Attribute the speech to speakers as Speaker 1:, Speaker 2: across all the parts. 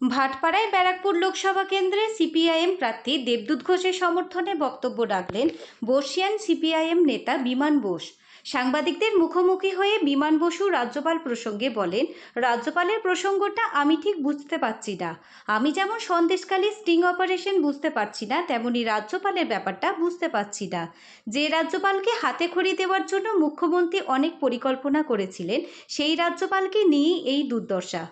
Speaker 1: ভাটপাড়ায় ব্যারাকপুর লোকসভা কেন্দ্রে সিপিআইএম প্রার্থী দেবদূত ঘোষের সমর্থনে বক্তব্য রাখলেন বর্ষিয়ান সিপিআইএম নেতা বিমান বোস। সাংবাদিকদের মুখোমুখি হয়ে বিমান বসু রাজ্যপাল প্রসঙ্গে বলেন, রাজ্যপালের প্রসঙ্গটা আমি ঠিক বুঝতে পারছি না। আমি যেমন সন্দেশকালী স্টিং অপারেশন বুঝতে পারছি না, তেমনি রাজ্যপালের ব্যাপারটা বুঝতে পারছি না। যে রাজ্যপালকে হাতে খড়ি দেওয়ার জন্য মুখ্যমন্ত্রী অনেক পরিকল্পনা করেছিলেন, সেই রাজ্যপালকে নিয়েই এই দুর্দশা।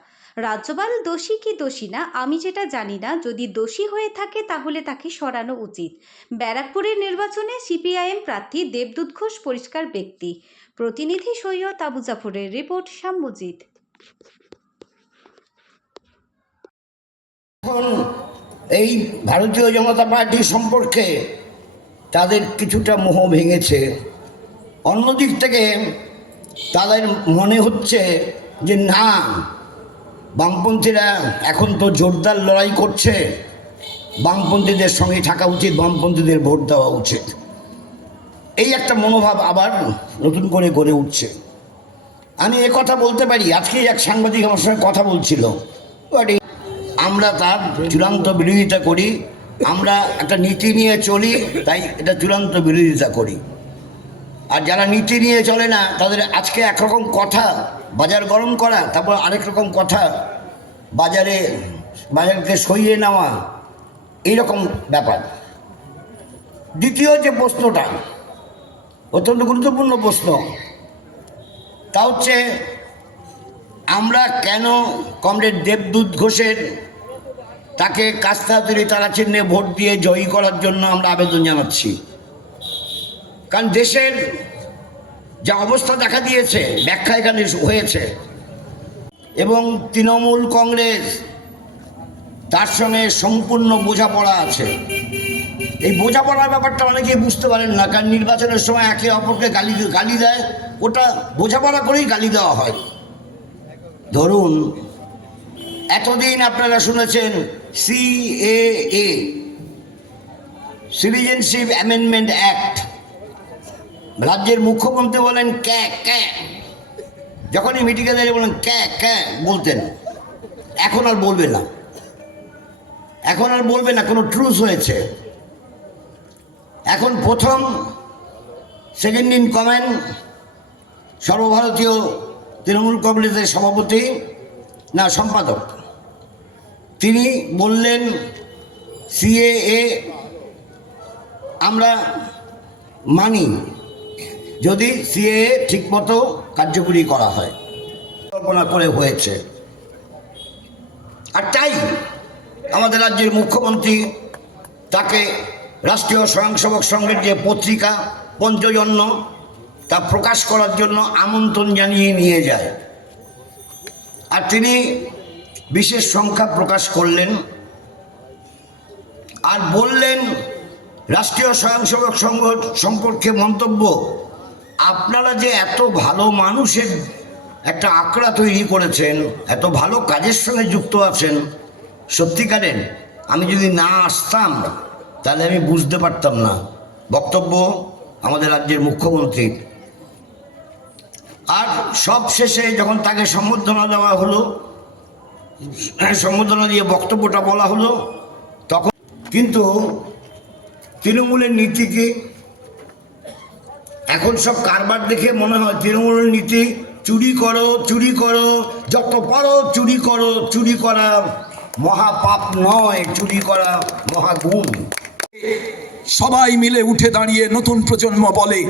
Speaker 1: রাজ্যপাল দোষী কি দোষী না, আমি যেটা জানি না। যদি দোষী হয়ে থাকে, তাহলে তাকে সরানো উচিত। ব্যারাকপুরের নির্বাচনে সিপিআইএম প্রার্থী দেবদূত ঘোষ পরিষ্কার ব্যক্তি। প্রতিনিধি সৈয়দ আবু জাফরের রিপোর্ট শ্যামজিৎ
Speaker 2: এখন এই ভারতীয় জনতা পার্টি সম্পর্কে তাদের কিছুটা মোহ ভেঙেছে। অন্যদিক থেকে তাদের মনে হচ্ছে যে না বামপন্থীরা এখন তো জোরদার লড়াই করছে। বামপন্থীদের সঙ্গে থাকা উচিত, বামপন্থীদের ভোট দেওয়া উচিত। এই একটা মনোভাব আবার নতুন করে গড়ে উঠছে। আমি এ কথা বলতে পারি, আজকেই এক সাংবাদিক আমার সঙ্গে কথা বলছিল। আমরা তার চূড়ান্ত বিরোধিতা করি, আমরা একটা নীতি নিয়ে চলি, তাই এটা চূড়ান্ত বিরোধিতা করি। আর যারা নীতি নিয়ে চলে না, তাদের আজকে একরকম কথা বাজার গরম করা, তারপর আরেক রকম কথা, বাজারে, বাজারকে সইয়ে নেওয়া, এইরকম ব্যাপার। দ্বিতীয় যে প্রশ্নটা, অত্যন্ত গুরুত্বপূর্ণ প্রশ্ন, তা হচ্ছে, আমরা কেন কমরেড দেবদূত ঘোষের, তাকে কাস্তাতুরি তারা চিহ্নে ভোট দিয়ে জয়ী করার জন্য আমরা আবেদন জানাচ্ছি? কারণ দেশের যা অবস্থা দেখা দিয়েছে ব্যাখ্যা এখানে হয়েছে। এবং তৃণমূল কংগ্রেস, তার সঙ্গে সম্পূর্ণ বোঝাপড়া আছে। এই বোঝাপড়ার ব্যাপারটা অনেকেই বুঝতে পারেন না, কারণ নির্বাচনের সময় একে অপরকে গালি গালি দেয়। ওটা বোঝাপড়া করেই গালি দেওয়া হয়। ধরুন, এতদিন আপনারা শুনেছেন সিএএ সিটিজেনশিপ অ্যামেন্ডমেন্ট অ্যাক্ট রাজ্যের মুখ্যমন্ত্রী বলেন ক্যা ক্যা যখনই মিটিংয়ে দাঁড়িয়ে বলেন ক্যা ক্যা বলতেন। এখন আর বলবে না। এখন আর বলবে না, কোনো ট্রুস হয়েছে। এখন প্রথম সেকেন্ড ইন কমেন্ট সর্বভারতীয় তৃণমূল কংগ্রেসের সভাপতি, না, সম্পাদক। তিনি বললেন সিএএ আমরা মানি। যদি সিএএ ঠিকমতো কার্যকরী করা হয়, কল্পনা করে হয়েছে। আর তাই আমাদের রাজ্যের মুখ্যমন্ত্রী তাকে রাষ্ট্রীয় স্বয়ংসেবক সংঘের যে পত্রিকা, পঞ্চজন্য, তা প্রকাশ করার জন্য আমন্ত্রণ জানিয়ে নিয়ে যায়। আর তিনি বিশেষ সংখ্যা প্রকাশ করলেন। আর বললেন, রাষ্ট্রীয় স্বয়ংসেবক সংঘ সম্পর্কে মন্তব্য আপনারা যে এত ভালো মানুষের একটা আঁকড়া তৈরি করেছেন, এত ভালো কাজের সঙ্গে যুক্ত আছেন, সত্যিকারের, আমি যদি না আসতাম, তাহলে আমি বুঝতে পারতাম না। বক্তব্য আমাদের রাজ্যের মুখ্যমন্ত্রী। আর সব শেষে যখন তাকে সম্বর্ধনা দেওয়া হলো সম্বোধনা দিয়ে বক্তব্যটা বলা হলো, তখন কিন্তু তৃণমূলের নীতি কি এখন সব কারবার দেখে মনে হয় তৃণমূলের নীতি, চুরি করো চুরি করো, যত পারো চুরি করো, চুরি করা মহাপাপ নয়, চুরি করা মহাগুণ।
Speaker 3: সবাই মিলে উঠে দাঁড়িয়ে নতুন প্রজন্ম বলে,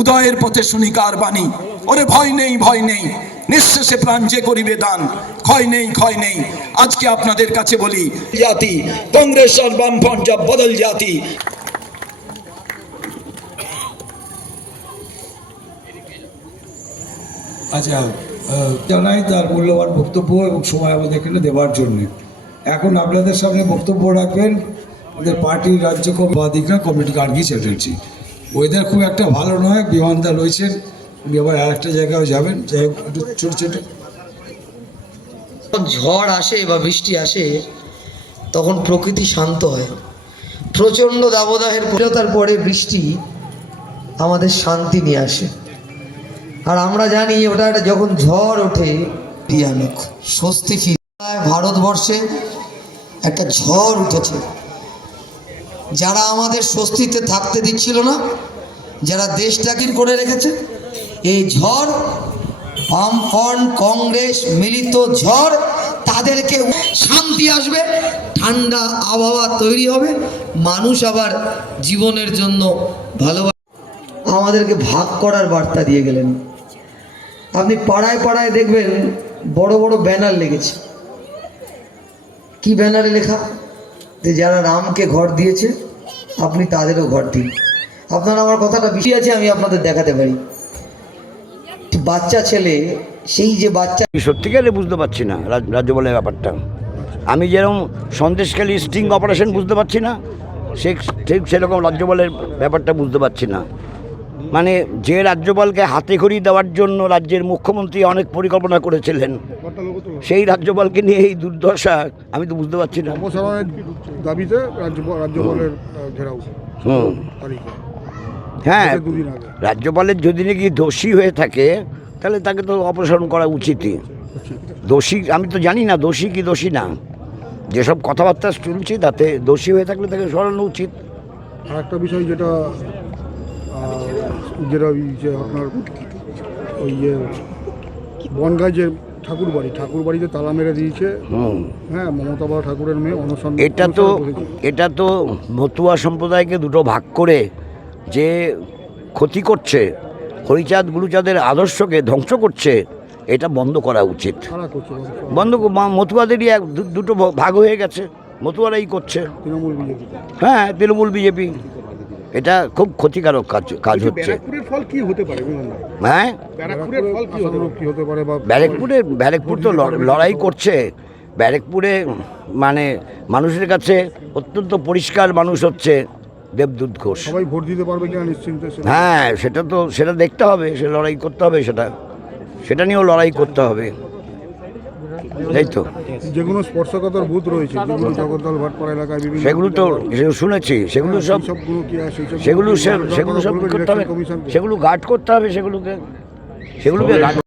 Speaker 3: উদয়ের পথে শুনি কার বাণী। ওরে ভয় নেই ভয় নেই, নিঃশেষে প্রাণ যে করিবে দান, ক্ষয় নেই ক্ষয় নেই। আজকে আপনাদের কাছে বলি, জাতি, কংগ্রেস আর বামফ্রন্ট বদল জাতি।
Speaker 4: আচ্ছা জানাই তার মূল্যবান বক্তব্য এবং সময় আমাদের এখানে দেওয়ার জন্য। এখন আপনাদের সামনে বক্তব্য রাখবেন, আমাদের পার্টির রাজ্য কমিটিরা কমিটি গার্গি চ্যাটার্জি। ওয়েদার খুব একটা ভালো নয় বিমানদা রয়েছেন, উনি আবার আরেকটা জায়গায় যাবেন, যাই হোক, একটু ছোটো ছোটো।
Speaker 5: ঝড় আসে বা বৃষ্টি আসে, তখন প্রকৃতি শান্ত হয়। প্রচণ্ড দাবদাহের পরে বৃষ্টি আমাদের শান্তি নিয়ে আসে। আর আমরা জানি ওটা একটা যখন ঝড় ওঠে ভয়ানক। স্বস্তি ফিরে ভারতবর্ষে। একটা ঝড় উঠেছে। যারা আমাদের স্বস্তিতে থাকতে দিচ্ছিল না যারা দেশ দেশটাকির করে রেখেছে এই ঝড় বামফ্রন্ট কংগ্রেস মিলিত ঝড় তাদেরকে শান্তি আসবে ঠান্ডা আবহাওয়া তৈরি হবে মানুষ আবার জীবনের জন্য ভালোবাসা। আমাদেরকে ভাগ করার বার্তা দিয়ে গেলেন। আপনি পাড়ায় পাড়ায় দেখবেন বড় বড় ব্যানার লেগেছে। কি ব্যানারে লেখা? যে যারা রামকে ঘর দিয়েছে, আপনি তাদেরও ঘর দিন। আপনারা আমার কথাটা বেশি আছে, আমি আপনাদের দেখাতে পারি। বাচ্চা ছেলে, সেই যে বাচ্চা
Speaker 2: সত্যিকারে বুঝতে পারছি না, রাজ- রাজ্যপালের ব্যাপারটা। আমি যেরকম সন্দেশখালী স্টিং অপারেশন বুঝতে পারছি না, সে ঠিক সেরকম রাজ্যপালের ব্যাপারটা বুঝতে পারছি না। মানে যে রাজ্যপালকে হাতে খড়ি দেওয়ার জন্য রাজ্যের মুখ্যমন্ত্রী অনেক পরিকল্পনা করেছিলেন সেই রাজ্যপালকে নিয়ে এই দুর্দশা আমি তো বুঝতে পারছি না।
Speaker 6: দাবিতে রাজ্যপালের ঘেরাও
Speaker 2: হ্যাঁ রাজ্যপালের যদি নাকি দোষী হয়ে থাকে তাহলে তাকে তো অপসারণ করা উচিতই। দোষী আমি তো জানি না দোষী কি দোষী না। যেসব কথাবার্তা শুনছি তাতে দোষী হয়ে থাকলে তাকে সরানো উচিত।
Speaker 6: আর একটা বিষয় যেটা যেটা ওই যে আপনার ওই যে বনগাঁ যে ঠাকুর বাড়ি ঠাকুর বাড়িতে তালা মেরে দিয়েছে। হ্যাঁ মমতা বাবা ঠাকুরের মেয়ে অনশন
Speaker 2: এটা তো এটা তো মতুয়া সম্প্রদায়কে দুটো ভাগ করে যে ক্ষতি করছে হরিচাঁদ গুরুচাঁদের আদর্শকে ধ্বংস করছে এটা বন্ধ করা উচিত? বন্ধ মতুয়াদেরই এক দুটো ভাগ হয়ে গেছে মতুয়ারাই করছে।
Speaker 6: তৃণমূল বিজেপি
Speaker 2: হ্যাঁ তৃণমূল বিজেপি। এটা খুব ক্ষতিকারক কাজ কাজ হচ্ছে।
Speaker 6: ব্যারাকপুরের ফল কি হতে পারে
Speaker 2: হ্যাঁ?
Speaker 6: ব্যারাকপুরের ফল কি হতে কি হতে পারে বা
Speaker 2: ব্যারেকপুরে ব্যারেকপুর তো ল- লড়াই করছে। ব্যারেকপুরে মানে মানুষের কাছে অত্যন্ত পরিষ্কার মানুষ হচ্ছে দেবদূত ঘোষ।
Speaker 6: সবাই ভোট দিতে পারবে কিনা নিশ্চিন্তে
Speaker 2: হ্যাঁ সেটা তো সেটা দেখতে হবে সে লড়াই করতে হবে সেটা। সেটা নিয়েও লড়াই করতে হবে। এই তো।
Speaker 6: যেগুলো স্পর্শকাতর বুথ রয়েছে যেগুলো জগদ্দল ভাটপাড়া এলাকায় বিভিন্ন
Speaker 2: সেগুলো তো শুনেছি। সেগুলো সব
Speaker 6: সেসব-
Speaker 2: সেগুলো সেগুলো সব করতে হবে। সেগুলো গার্ড করতে হবে সেগুলোকে। সেগুলোকে